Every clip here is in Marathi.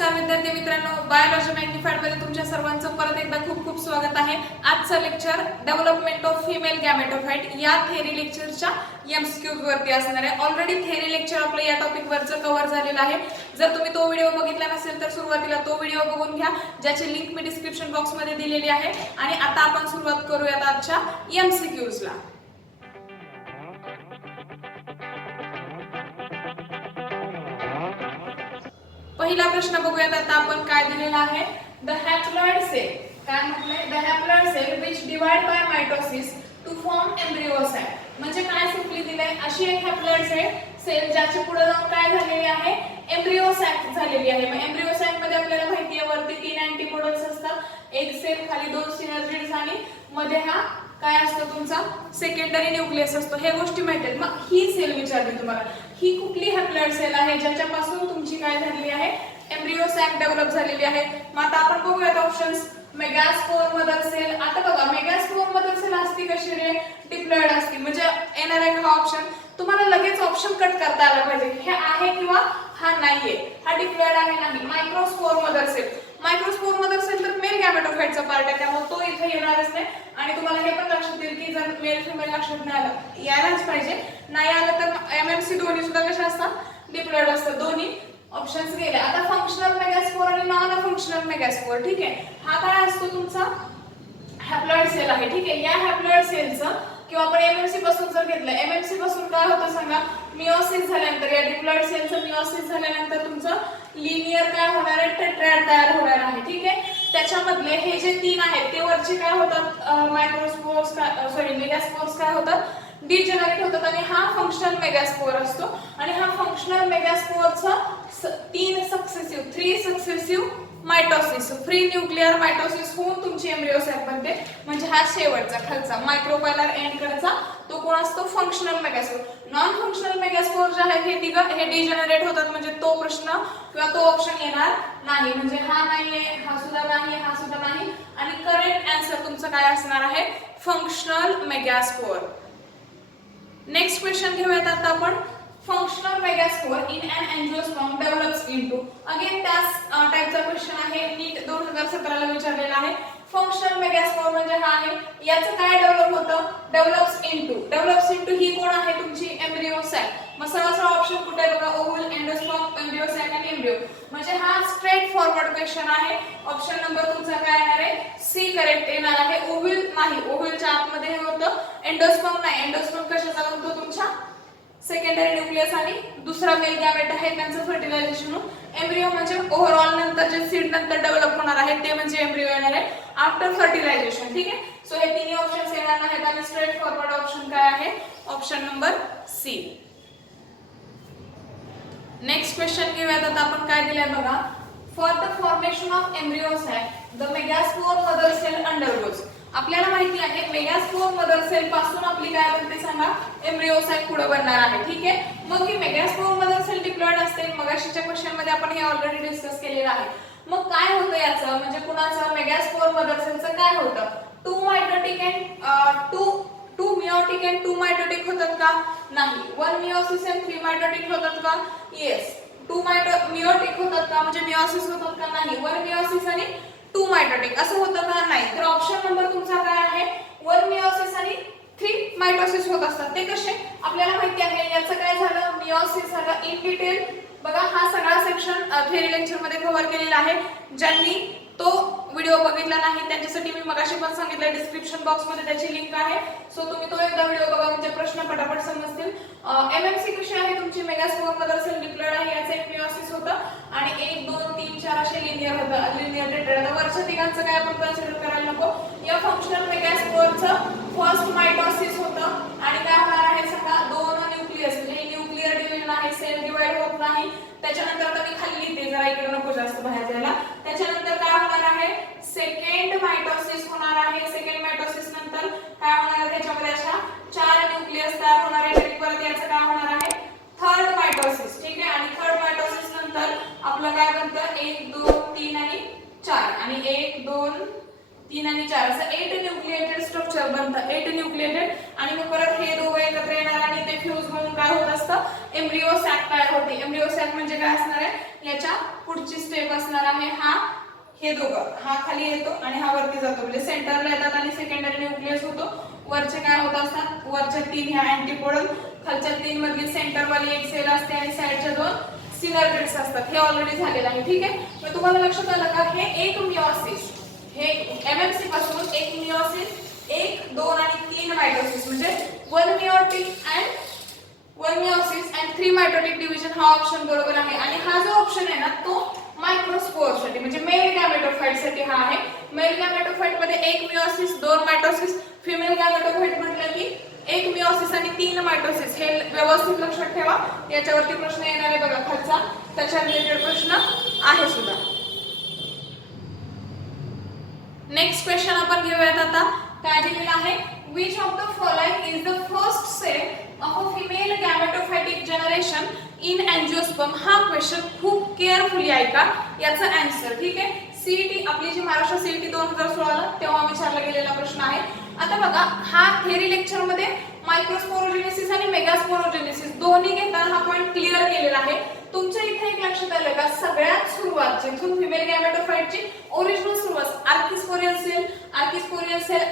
नमस्कार विद्यार्थी मित्रांनो, बायोलॉजी मॅग्निफाइड मध्ये तुमच्या सर्वांचं परत एकदा खूप खूप स्वागत आहे। आजचं लेक्चर डेव्हलपमेंट ऑफ फिमेल गॅमेटोफाइट या थेरी लेक्चरच्या एमसीक्यूज वरती असणार आहे। ऑलरेडी थेरी लेक्चर आपलं या टॉपिक वरचं कव्हर झालेलं आहे। जर तुम्ही तो व्हिडिओ बघितला नसेल तर सुरुवातीला तो व्हिडिओ बघून घ्या, ज्याची लिंक मी डिस्क्रिप्शन बॉक्स मध्ये दिलेली आहे। आणि आता आपण सुरुवात करूयात आजच्या एमसीक्यूजला। पहिला प्रश्न बघूयात आता आपण काय दिलेला आहे। द हॅप्लॉइड सेल काय म्हटलंय, the haploid cell which divide by mitosis to form embryo sac. म्हणजे काय सिम्पली दिलंय, अशी एक हॅप्लॉइड सेल ज्याच्या पुढे जाऊन काय झालेली आहे, एम्ब्रियोसाइट झालेली आहे। मग एम्ब्रियोसाइट मध्ये आपल्याला माहिती आहे वरती 3 अँटीपोडल्स असतात, एक सेल खाली 2 सिनर्जिड्स आणि मध्ये हा काय असतो तुमचा सेकंडरी न्यूक्लियस असतो। हे गोष्टी माहिती मग ही सेल विचारली तुम्हाला, ही कुठली हॅप्लॉइड सेल आहे ज्याच्यापासून तुमची काय झालेली आहे, एम्ब्रियोसाइट डेव्हलप झालेली आहे। मग आता आपण बघूयात ऑप्शन्स। मेगास्पोर मदर सेल, आता बघा मेगास्पोर मदर सेल असती कशी रे, डिप्लॉइड असती। म्हणजे येणार आहे हा ऑप्शन, तुम्हाला लगेच ऑप्शन कट करता आला पाहिजे, हे आहे किंवा हा नाहीये, हा डिप्लॉइड आहे नाही। Microspore mother cell, microspore mother cell तर मेल गॅमेटोफाइटचा पार्ट आहे, त्यामुळे तो इथे येणारच नाही। आणि तुम्हाला हे पण लक्षात येईल की जर मेल फिमेल लक्षात नाही आलं, यायलाच पाहिजे, नाही आलं तर एमएमसी दोन्ही सुद्धा कशा असतात, डिप्लॉइड असतात। दोन्ही ऑप्शन्स गेले। आता फंक्शनल मेगास्पोर आणि नॉन फंक्शनल मेगास्पोर, ठीक आहे, हा काय असतो तुमचा हॅप्लॉइड सेल आहे, ठीक आहे। या हॅप्लॉइड सेलचं किंवा आपण एमएमसी पासून जर घेतलं, एमएमसी पासून काय होतं सांगा, मियोसिस झाल्यानंतर या डिप्लॉइड सेलचं मियोसिस झाल्यानंतर तुमचं लिनियर काय होणार आहे, टेट्राड तयार होणार आहे, ठीक आहे। त्याच्यामधले हे जे 3 आहेत ते वरचे काय होतात, मायक्रोस्पोर्स मेगास्पोर्स काय होतात, डिजनरेट होतात। आणि हा फंक्शनल मेगास्पोर असतो आणि हा फंक्शनल मेगास्पोरचा 3 successive mitosis, free nuclear mitosis होऊन तुमची एम्ब्रियोसाइट बनते। म्हणजे हा शेवटचा खालचा मायक्रोपायलर एंड कडचा तो कोण असतो, functional megaspore. Non functional megaspore जे आहे हे डिजनरेट होतात, म्हणजे तो प्रश्न किंवा तो ऑप्शन येणार नाही। म्हणजे हा नाहीये, हा सुद्धा नाही, हा सुद्धा नाही। आणि करेक्ट आन्सर तुमचं काय असणार आहे, फंक्शनल मेगास्पोर। नेक्स्ट क्वेश्चन घेऊयात आता आपण। Functional megaspore in an angiosperm develops into, again त्याच टाइपचा क्वेश्चन आहे, नीट 2017 ला विचारलेला आहे। फंक्शनल मेगास्पोर म्हणजे हा आहे, याचं काय डेव्हलप होतं, डेव्हलप्स इनटू ही कोण आहे तुमची एम्ब्रियोसाइट। मग सरळ ऑप्शन कुठे आहे बघा, ओव्हल, एंडोस्पर्म, एम्ब्रियोसाइट आणि एम्ब्रियो। म्हणजे हा स्ट्रेट फॉरवर्ड क्वेश्चन आहे। ऑप्शन नंबर तुमचा काय येणार आहे, सी करेक्ट येणार आहे। ओव्हल नाही, ओव्हलच्या आतमध्ये हे होतं, एंडोस्पर्म नाही, एंडोस्पर्म कशाचा बनतो तुमच्या सेकंडरी न्यूक्लियस आणि दुसरा मेल गॅमेट आहे त्यांचं फर्टिलायझेशन होऊन। एम्ब्रियो म्हणजे ओव्हरऑल नंतर जे सीड नंतर डेव्हलप होणार आहे ते म्हणजे एम्ब्रियो येणार आहे आफ्टर फर्टिलायझेशन, ठीक आहे। सो हे तिन्ही ऑप्शन्स येणार नाहीत आणि स्ट्रेट फॉरवर्ड ऑप्शन काय आहे, option number C. Next question घेऊयात आता आपण, काय दिलंय बघा। For the formation of embryo sac the megaspore mother cell undergoes. आपल्याला माहिती आहे मेगास्पोर मदर सेल पासून आपली काय बनते सांगा, एम्ब्रियोसाइट पुढे बनणार आहे, ठीक आहे। मग ही मेगास्पोर मदर सेल डिप्लॉइड असते, मगाशीच्या क्वेश्चन मध्ये आपण हे ऑलरेडी डिस्कस केलेलं आहे। मग काय होतं याचं, म्हणजे कुणाचं मेगास्पोर मदर सेलचं काय होतं, 2 mitotic and 2 meiotic and 2 mitotic होतात का, नाही। 1 मियोसिस अँड 3 मायटोटिक होतात का, येस। 2 मियोटिक होतात का, म्हणजे मियोसिस होतात का, नाही। 1 मियोसिस आणि 2 मायटोटिक असं होतं का, नाही। तर ऑप्शन नंबर तुमचा काय आहे, 1 मियोसिस आणि 3 मायटोसिस होत असतात। ते कसे आपल्याला माहिती आहे, याचं काय झालं, मियोसिस झालं इन डिटेल बघा। हा सगळा सेक्शन थेरी लेक्चर मध्ये कव्हर केलेला आहे। ज्यांनी तो व्हिडिओ बघितला नाही त्यांच्यासाठी मी मगाशी पण सांगितलं, डिस्क्रिप्शन बॉक्स मध्ये त्याची लिंक आहे। सो तुम्ही तो एकदा व्हिडिओ बघा, म्हणजे प्रश्न पटापट समजतील। एमएमसी कशी आहे तुमची, मेगास्पोर मदर सेल डिप्लॉइड आहे, याचं एक मियोसिस होतं आणि 1 2 3 4 असे लिनियर होतं, लिनियर टेट्राड। आता वरच्या तिघांचं काय आपण कन्सिडर करायला नको। या फंक्शनल मेगास्पोरचं फर्स्ट मायटोसिस होतं आणि काय होणार आहे सांगा, 2 न्यूक्लियस, म्हणजे न्यूक्लियर डिव्हिजन आहे, सेल डिवाइड होत नाही। त्याच्यानंतर आता मी खाली ते जरा इकडे नको जास्त बाहेर जायला। त्याच्यानंतर काय होणार आहे, सेकंड मायटोसिस होणार आहे। सेकंड मायटोसिस नंतर काय होणार आहे, त्याच्यामध्ये अशा 4 न्यूक्लियस तयार होणार आहे। परत याचं काय होणार आहे, थर्ड मायटोसिस, ठीक आहे। आणि थर्ड मायटोसिस नंतर आपलं काय बनतं, 1 2 3 आणि 4 आणि 1 2 3 आणि 4 असं 8 न्यूक्लिएटेड स्ट्रक्चर बनतं, 8 न्यूक्लिएटेड. आणि मग परत हे दोघं एकत्र येणार आणि ते फ्यूज होऊन काय होत असतं, एम्ब्रिओ सॅक तयार होते. एम्ब्रिओ सॅक म्हणजे काय असणार आहे, याच्या पुढची स्टेप असणार आहे हा, हे दोघं, हा खाली येतो आणि हा वरती जातो, म्हणजे सेंटरला येतात आणि सेकंडरी न्यूक्लियस होतो. वरचे काय होत असतात, वरच्या 3 ह्या अँटीपोडल, खालच्या 3 मधली सेंटरवाली एक सेल असते आणि साइडच्या 2 सिनर्जिड्स असतात. हे ऑलरेडी झालेलं आहे. ठीक आहे, मग तुम्हाला लक्षात आलं का, हे एक मिओसिस, हे एमएमसी पासून एक मिओसिस, 1, 2 आणि 3 मायटोसिस, म्हणजे 1 मिओसिस अँड 3 मायटोटिक डिव्हिजन हा ऑप्शन बरोबर आहे. आणि हा जो ऑप्शन आहे ना तो मायक्रोस्पोर साठी म्हणजे मेल गॅमेटोफाइट साठी हा आहे. मेल गॅमेटोफाइट मध्ये 1 मिओसिस, 2 मायटोसिस. फिमेल गॅमेटोफाइट म्हटलं की 1 मिओसिस आणि 3 मायटोसिस. हे व्यवस्थित लक्षात ठेवा, याच्यावरती प्रश्न येणार आहे बघा खालचा, त्याच्या रिलेटेड प्रश्न आहे सुद्धा. नेक्स्ट क्वेश्चन आपण घेऊयात आता. काय दिलेला आहे, which of the following is the first step of a female gametophytic generation in angiosperm. हा क्वेश्चन खूप केअरफुली ऐका, याचा आन्सर. ठीक आहे, सीईटी आपली जी महाराष्ट्र सीईटी 2016 ला तेव्हा विचारला गेलेला प्रश्न आहे. आता बघा, हा थेरी लेक्चर मध्ये मायक्रोस्पोरोजेनेसिस आणि मेगास्पोरोजेनेसिस दोन्ही घेताना हा पॉइंट क्लिअर केलेला आहे. तुमच्या इथे एक लक्षात आलं का, सगळ्यात सुरुवात जिथून फिमेल गॅमेटोफाइटची ओरिजिनल सुरुवात archesporial cell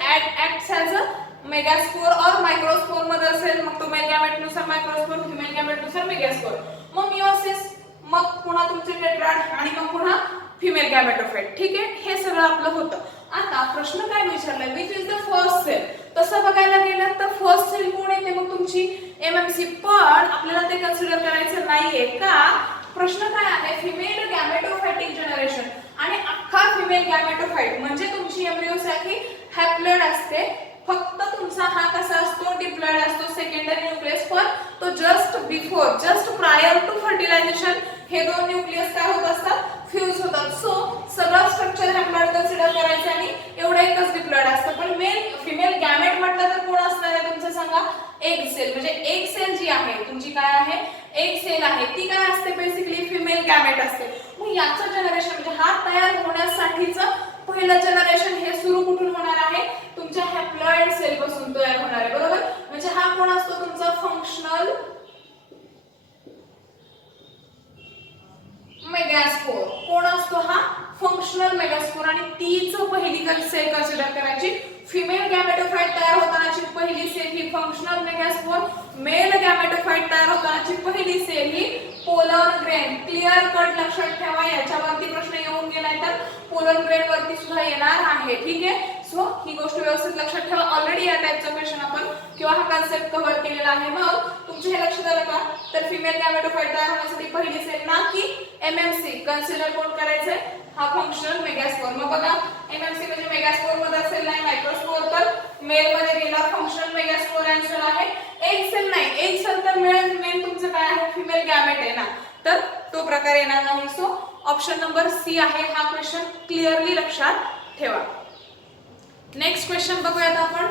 acts as a megaspore और मायक्रोस्पोर मध्ये असेल, मग तो मेल गॅमेट नुसार मायक्रोस्पोर, फिमेल गॅमेट नुसार मेगास्पोर, मग मिओसिस, मग पुन्हा तुमचे टेट्राड आणि मग पुन्हा फिमेल गॅमेटोफाइट. ठीक आहे, हे सगळं आपलं होतं. आता प्रश्न काय विचारलाय, which is the first cell. तसं बघायला गेलं तर फर्स्ट सेल कोण येते मग तुमची एमएमसी, पण आपल्याला ते कन्सिडर करायचं नाहीये का. प्रश्न काय आहे, फिमेल गॅमेटोफाइटिक जनरेशन आणि अख्खा फिमेल गॅमेटोफाइट म्हणजे तुमची एम्ब्रियो सॅक ही हॅप्लॉइड असते. फक्त तुमचा हा कसा असतो, डिप्लॉइड असतो, सेकंडरी न्यूक्लियस, पण तो जस्ट प्रायर टू फर्टिलायझेशन हे 2 न्यूक्लियस काय होत असतात, फ्यूज होतात. सो सगळं स्ट्रक्चर हॅप्लॉइड कन्सिडर करायचं आणि एवढं एकच डिप्लॉइड असतं. पण मेल फिमेल गॅमेट म्हटलं तर कोण असणार आहे तुमचं सांगा, एक सेल. म्हणजे एक सेल जी आहे तुमची काय आहे, एक सेल आहे, ती काय असते, बेसिकली फिमेल गॅमेट असते. मग याचं जनरेशन म्हणजे हा तयार होण्यासाठीचं पहिलं जनरेशन हे सुरू कुठून होणार आहे, तुमच्या हॅप्लॉइड सेल पासून तयार होणार आहे. बरोबर, म्हणजे हा कोण असतो तुमचा फंक्शनल मेगास्पोर. कोण असतो हा, फंक्शनल मेगास्पोर. आणि तीच पहिली सेल कन्सिडर करायची. फिमेल गॅमेटोफाइट तयार होतानाची पहिली सेल ही फंक्शनल मेगास्पोर, मेल गॅमेटोफाइट तयार होतानाची पहिली सेल ही पोलन ग्रेन. क्लिअर कट लक्षात ठेवा, याच्यावरती प्रश्न येऊन गेलाय तर पोलन ग्रेन वरती सुद्धा येणार आहे. ठीक आहे, सो ही गोष्ट व्यवस्थित लक्षात ठेवा. ऑलरेडी या टाइपचा क्वेश्चन आपण किंवा हा कन्सेप्ट कव्हर केलेला आहे. मग तुमचे हे लक्षात आलं का, तर फिमेल गॅमेटोफाइट तयार होण्यासाठी पहिली सेल ना की एमएमसी कन्सिडर कोण करायचंय, हा फंक्शनल मेगास्पोर. मग बघा, एमएमसी म्हणजे मेगास्पोर मध्ये असेल नाही मायक्रोस्पोर, तर मेल मध्ये गेला फंक्शनल मेगास्पोर आन्सर आहे. एक सेल नाही, एक सेल तर मेन तुमचं काय आहे, फिमेल गॅमेट आहे ना, तर तो प्रकार येणार नाही. सो ऑप्शन नंबर सी आहे हा क्वेश्चन, क्लिअरली लक्षात ठेवा. नेक्स्ट क्वेश्चन बघूयात आपण.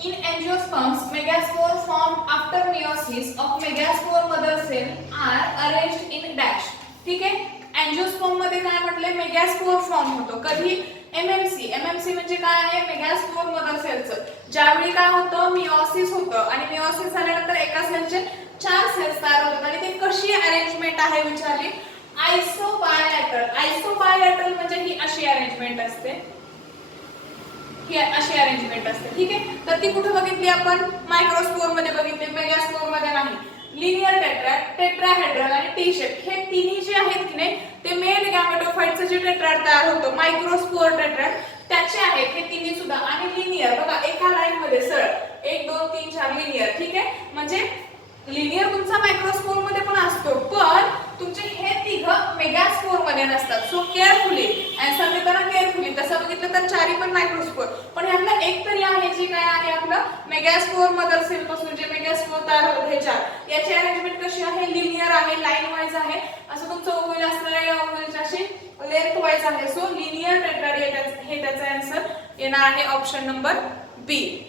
In angiosperms, megaspore formed after meiosis of megaspore mother cell are arranged in dash. ठीक आहे, अँजिओस्पर्म मध्ये काय म्हटले, मेगास्पोर फॉर्म होतो कधी, एमएमसी म्हणजे काय आहे, मेगास्पोर मदर सेलचं. ज्यावेळी काय होतं, मिओसिस होतं आणि मिओसिस झाल्यानंतर एका सेलचे 4 सेल्स तयार होतात. आणि ते कशी अरेंजमेंट आहे विचारली, आयसोबायलॅटरल म्हणजे ही अशी अरेंजमेंट असते, ही अशी अरेंजमेंट असते. ठीक आहे, तर ती कुठे बघितली आपण, मायक्रोस्पोर मध्ये बघितली, मेगास्पोर मध्ये नाही. लिनियर टेट्राड, टेट्राहेड्रल आणि टी शेप हे तिन्ही जे आहेत की नाही, ते मेल गॅमेटोफाइटचं जे टेट्राड तयार होतं मायक्रोस्पोर टेट्राड त्याचे आहेत हे तिन्ही सुद्धा. आणि लिनियर बघा, एका लाईन मध्ये सरळ 1 2 3 4 लिनियर. ठीक आहे, म्हणजे लिनियर तुमचा मायक्रोस्पोर मध्ये पण असतो, पण तुमचे हे तिघं मेगास्पोर मध्ये नसतात. सो केअरफुली आन्सर देताना केअरफुली. तसं बघितलं तर 4 पण मायक्रोस्पोर, पण यातलं एक तरी आहे जी काय आहे आपलं मेगास्पोर मदर सेल पासून जे मेगास्पोर तयार होतात हे 4, याची अरेंजमेंट कशी आहे, लिनियर आहे, लाईन वाईज आहे. असं तुमचं ओव्हल असणार आहे, या ओव्हलची अशी लेंथ वाईज आहे. सो लिनियर टेट्राड हे त्याचा आन्सर येणार आहे option number B.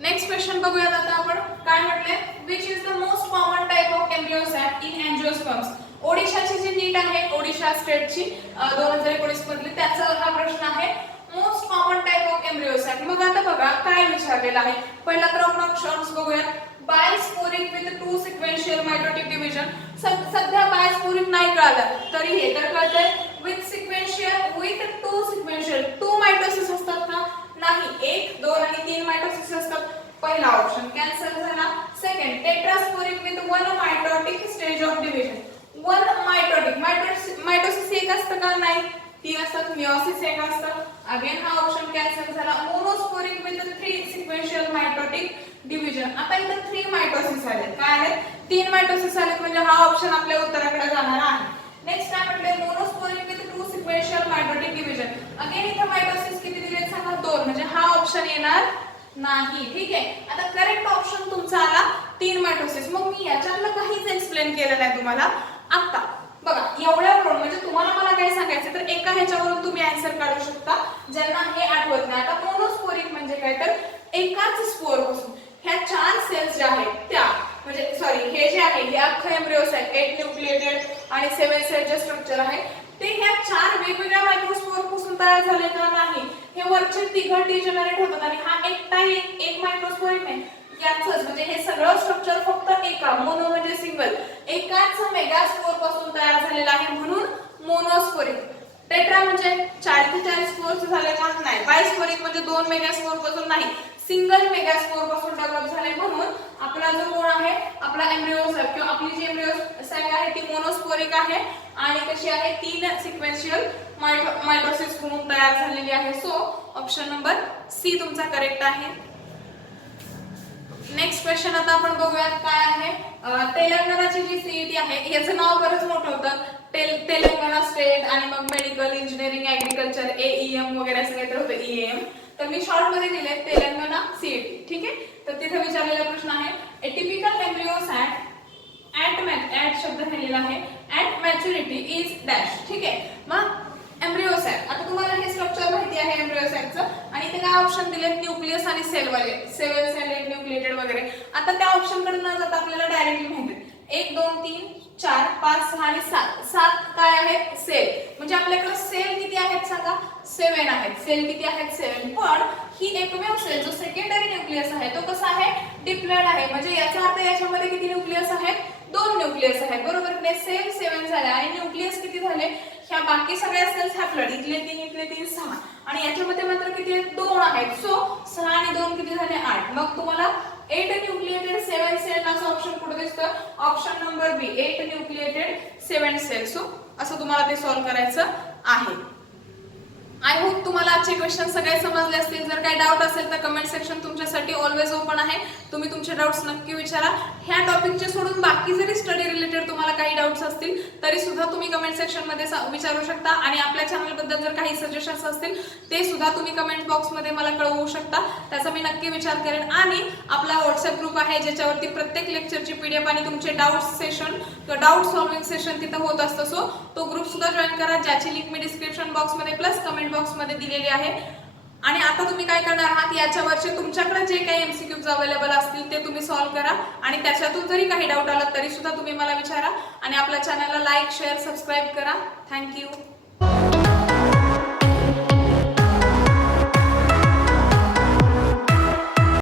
Next question बघूयात आता आपण. काय म्हटले, which is the most common type of embryo sac in angiosperms. ओडिशाची जी नीट आहे ओडिशा स्टेटची 2019 मधली त्याचा हा प्रश्न आहे most common type of embryo sac. मग आता बघा काय विचारलेलं आहे. पहिला तर आपण ऑप्शन्स बघूया. बायस्पोरिक विथ 2 सिक्वेन्शियल मायटोटिक डिव्हिजन. सध्या बायस्पोरिक नाही कळलं तरी हे तर कळतंय. With sequential with 2 sequential 2 mitosis असतात का? नाही, 1 2 आणि 3 मायटोसिस असतात. पहिला ऑप्शन कॅन्सल झाला. Second tetrasporic with 1 mitotic stage of division. 1 mitotic mitosis एक असतं का? नाही, 3 असतात. मियोसिस एक असतं. अगेन हा ऑप्शन कॅन्सल झाला. Monosporic with 3 sequential mitotic division. आता इथं 3 मायटोसिस आले. काय आले? 3 मायटोसिस आले म्हणजे हा ऑप्शन आपल्या उत्तराकडे जाणार आहे. नेक्स्ट काय म्हटले? Monosporic with 2 sequential mitotic division. Again इथं मायटोसिस किती दिलेत सांगा? 2 म्हणजे हा ऑप्शन येणार नाही. ठीक आहे. आता करेक्ट ऑप्शन तुमचा आला 3 मायटोसिस. मग मी याच्यातलं काहीच एक्सप्लेन केलं नाही तुम्हाला. आता बघा एवढ्यावरून म्हणजे तुम्हाला मला काय सांगायचं तर एका ह्याच्यावरून तुम्ही आन्सर काढू शकता ज्यांना हे आठवत नाही. आता मोनोस्पोरिक म्हणजे काय तर एकाच स्पोर पासून ह्या 4 सेल्स ज्या आहेत त्या म्हणजे सॉरी हे जे आहे हे अख्खं एम्ब्रियोसाइट 8 न्यूक्लिएटेड आणि 7 सेलचे स्ट्रक्चर आहे ते ह्या 4 वेगवेगळ्या मायक्रोस्पोर पासून तयार झाले का? नाही, हे वरचे तिघं डिजनरेट होतात आणि हा एकटा एक मायक्रोस्पोरिक नाही. याचंच म्हणजे हे सगळं स्ट्रक्चर फक्त एका मोनो म्हणजे सिंगल एकाच मेगास्पोर पासून तयार झालेलं आहे म्हणून मोनोस्पोरिक. टेट्रा म्हणजे 4 ते 4 स्पोर्स झाले का? नाही. बायस्पोरिक म्हणजे 2 मेगास्पोर पासून नाही, सिंगल मेगास्पोर पासून डेव्हलप झाले म्हणून आपला जो कोण आहे आपला एम्ब्रियोसाइट किंवा आपली जी एम्ब्रियोसाइट आहे ती मोनोस्पोरिक आहे आणि कशी आहे 3 सिक्वेन्शियल मायटोसिस म्हणून तयार झालेली आहे. सो ऑप्शन नंबर सी तुमचा करेक्ट आहे. नेक्स्ट क्वेश्चन आता आपण बघूयात काय आहे. तेलंगणाची जी सीईटी आहे याचं नाव बरंच मोठं होतं. तेलंगणा स्टेट आणि मग मेडिकल इंजिनिअरिंग ऍग्रीकल्चर एईएम वगैरे असं काहीतरी होतं ईएम. तर मी शॉर्ट मध्ये दिले तेलंगणा सीईटी. ठीक आहे. तर तिथे विचारलेला प्रश्न आहे ए टिपिकल एम्ब्रियोसाइट ऍट शब्द लिहिलेला आहे ऍट मॅच्युरिटी इज डॅश. ठीक आहे. मग एम्ब्रियोसाइट आता तुम्हाला हे स्ट्रक्चर माहिती आहे एम्ब्रियोसाइटचं आणि ते काय ऑप्शन दिले न्यूक्लियस आणि सेल वाले 7 सेल न्यूक्लिएटेड वगैरे. आता त्या ऑप्शन कडे न जाता आपल्याला डायरेक्टली माहिती आहे 1 2 3 4 5 6 आणि 7 काय आहेत? सेल. म्हणजे आपल्याकडे सेल किती आहेत सांगा? 7 आहेत. सेल किती आहेत? 7. पण ही एकमेव सेल जो सेकंडरी न्यूक्लियस आहे तो कसा आहे? डिप्लॉइड आहे. म्हणजे याचा अर्थ याच्यामध्ये किती न्यूक्लियस आहेत? 2 न्यूक्लियस आहेत. बरोबर. सेल 7 झाले आणि न्यूक्लियस किती झाले? ह्या बाकी सगळ्या सेल्स हॅप्लॉइड इथले 3 6 आणि याच्यामध्ये मात्र किती आहेत? 2 आहेत. सो 6 आणि 2 किती झाले? 8. मग तुम्हाला 8 न्यूक्लिएटेड 7 सेल असं ऑप्शन कुठे दिसतं? ऑप्शन नंबर बी 8 न्यूक्लिएटेड 7 सेल. सो असं तुम्हाला ते सॉल्व्ह करायचं आहे. आय होप तुम्हाला आजचे क्वेश्चन सगळे समजले असतील. जर काही डाऊट असेल तर कमेंट सेक्शन तुमच्यासाठी ऑलवेज ओपन आहे. तुम्ही तुमचे डाऊट्स नक्की विचारा. ह्या टॉपिकचे सोडून बाकी जरी स्टडी रिलेटेड तुम्हाला काही डाऊट्स असतील तरी सुद्धा तुम्ही कमेंट सेक्शन मध्ये विचारू शकता आणि आपल्या चॅनल बद्दल जर काही सजेशन्स असतील ते सुद्धा तुम्ही कमेंट बॉक्स मध्ये मला कळवू शकता. त्याचा मी नक्की विचार करेन. आणि आपला व्हॉट्सअप ग्रुप आहे ज्याच्यावरती प्रत्येक लेक्चरची पीडीएफ आणि तुमचे डाऊट सेशन किंवा डाऊट सॉल्व्हिंग सेशन तिथे होत असतं. सो तो ग्रुप सुद्धा जॉईन करा ज्याची लिंक मी डिस्क्रिप्शन बॉक्स मध्ये प्लस कमेंट बॉक्स मध्ये दिलेली आहे. आणि आता तुम्ही काय करणार आहात याच्यावरचे तुमच्याकडे जे काही एमसीक्यूज अवेलेबल असतील ते तुम्ही सॉल्व्ह करा आणि त्याच्यातून जरी काही डाऊट आला तरी सुद्धा तुम्ही मला विचारा आणि आपल्या चॅनलला लाईक शेअर सबस्क्राईब करा. थँक्यू.